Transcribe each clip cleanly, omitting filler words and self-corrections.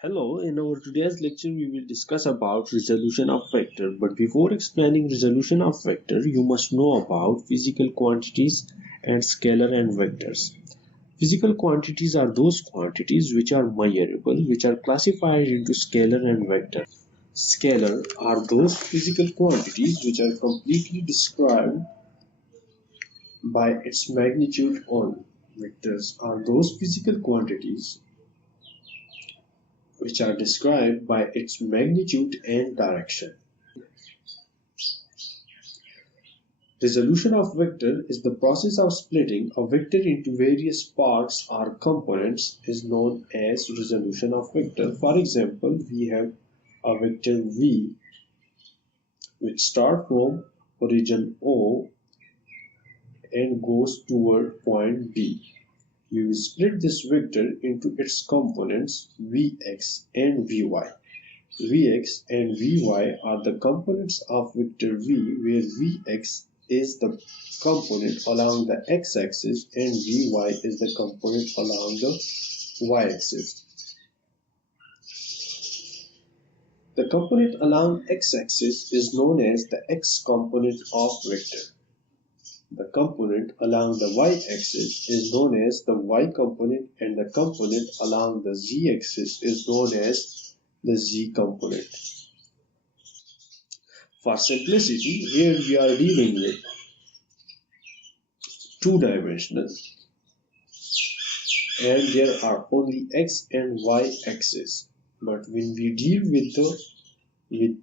Hello, in our today's lecture we will discuss about resolution of vector. But before explaining resolution of vector, you must know about physical quantities and scalar and vectors. Physical quantities are those quantities which are measurable, which are classified into scalar and vector. Scalar are those physical quantities which are completely described by its magnitude only. Vectors are those physical quantities which are described by its magnitude and direction. Resolution of vector is the process of splitting a vector into various parts or components is known as resolution of vector. For example, we have a vector v which starts from origin O and goes toward point B. We will split this vector into its components Vx and Vy. Vx and Vy are the components of vector v, where Vx is the component along the x-axis and Vy is the component along the y-axis. The component along x-axis is known as the x-component of vector. The component along the y-axis is known as the y-component, and the component along the z-axis is known as the z-component. For simplicity, here we are dealing with two-dimensional and there are only x and y axes. But when we deal with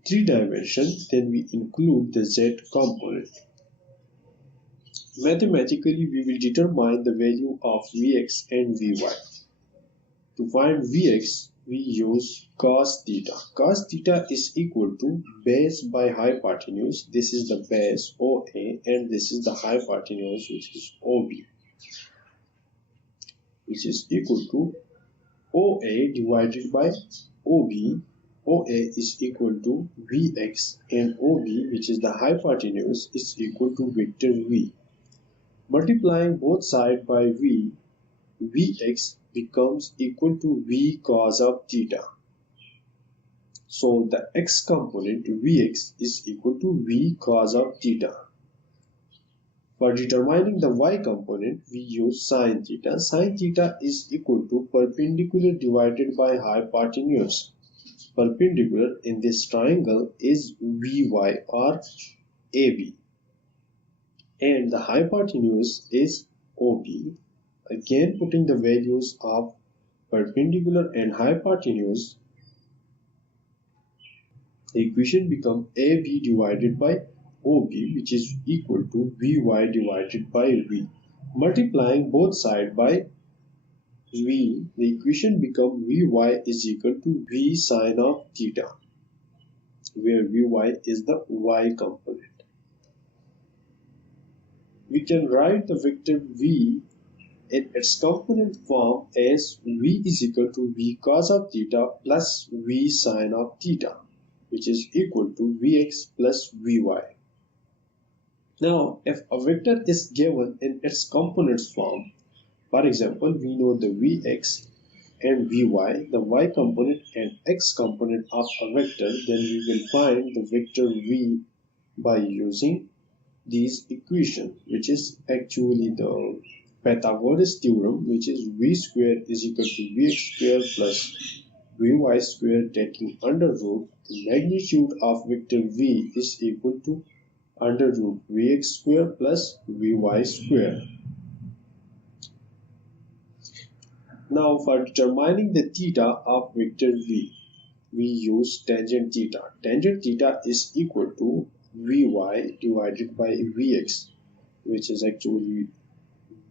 three dimensions, then we include the z component. Mathematically, we will determine the value of Vx and Vy. To find Vx, we use cos theta. Cos theta is equal to base by hypotenuse. This is the base OA and this is the hypotenuse which is OB, which is equal to OA divided by OB. OA is equal to Vx and OB, which is the hypotenuse, is equal to vector V. Multiplying both sides by V, Vx becomes equal to V cos of theta. So the x component Vx is equal to V cos of theta. For determining the y component, we use sin theta. Sin theta is equal to perpendicular divided by hypotenuse. Perpendicular in this triangle is Vy or AB. And the hypotenuse is OB. Again, putting the values of perpendicular and hypotenuse, the equation becomes AB divided by OB, which is equal to Vy divided by V. Multiplying both sides by V, the equation becomes Vy is equal to V sin of theta, where Vy is the y component. We can write the vector V in its component form as V is equal to V cos of theta plus V sin of theta, which is equal to Vx plus Vy. Now, if a vector is given in its components form, for example, we know the Vx and Vy, the y component and x component of a vector, then we will find the vector V by using these equations, which is actually the Pythagoras theorem, which is V square is equal to Vx square plus Vy square, taking under root the magnitude of vector V is equal to under root Vx square plus Vy square. Now, for determining the theta of vector V, we use tangent theta. Tangent theta is equal to Vy divided by Vx, which is actually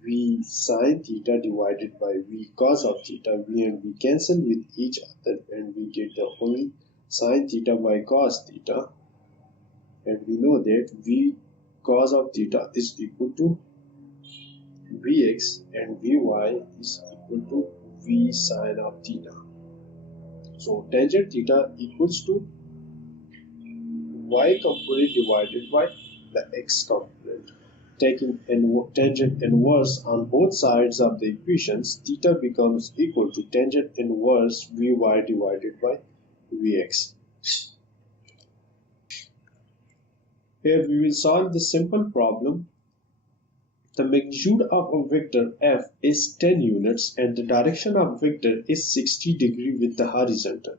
V sin theta divided by V cos of theta. V and V cancel with each other and we get the only sin theta by cos theta. And we know that V cos of theta is equal to Vx and Vy is equal to V sin of theta. So tangent theta equals to y component divided by the x component. taking tangent inverse on both sides of the equations, theta becomes equal to tangent inverse Vy divided by Vx. Here we will solve this simple problem. The magnitude of a vector f is 10 units and the direction of vector is 60 degrees with the horizontal.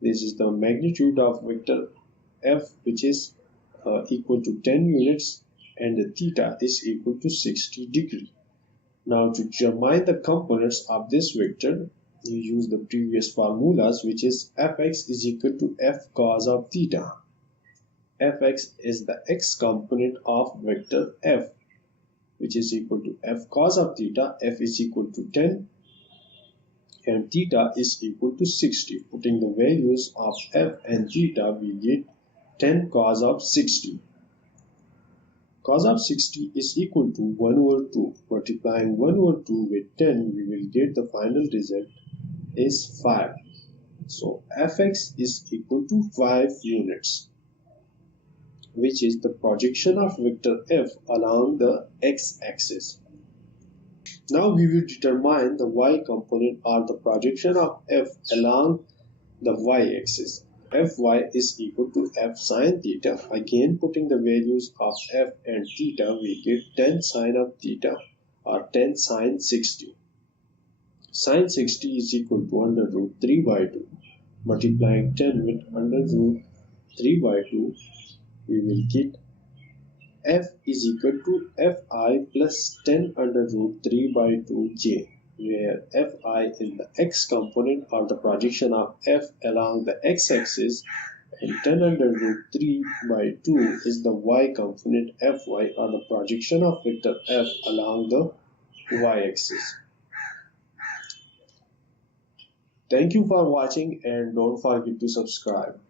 This is the magnitude of vector f, which is equal to 10 units, and the theta is equal to 60 degrees. Now to determine the components of this vector, you use the previous formulas, which is fx is equal to f cos of theta. Fx is the x component of vector f, which is equal to f cos of theta. F is equal to 10 and theta is equal to 60. Putting the values of f and theta, we get 10 cos of 60. Cos of 60 is equal to 1 over 2. Multiplying 1 over 2 with 10, we will get the final result is 5. So fx is equal to 5 units, which is the projection of vector f along the x-axis. Now we will determine the y component or the projection of f along the y-axis. Fy is equal to f sine theta. Again, putting the values of f and theta, we get 10 sine of theta or 10 sine 60. Sine 60 is equal to under root 3 by 2. Multiplying 10 with under root 3 by 2, we will get f is equal to fi plus 10 under root 3 by 2j, where fi is the x component or the projection of f along the x-axis, and 10 under root 3 by 2 is the y component fy or the projection of vector f along the y-axis. Thank you for watching and don't forget to subscribe.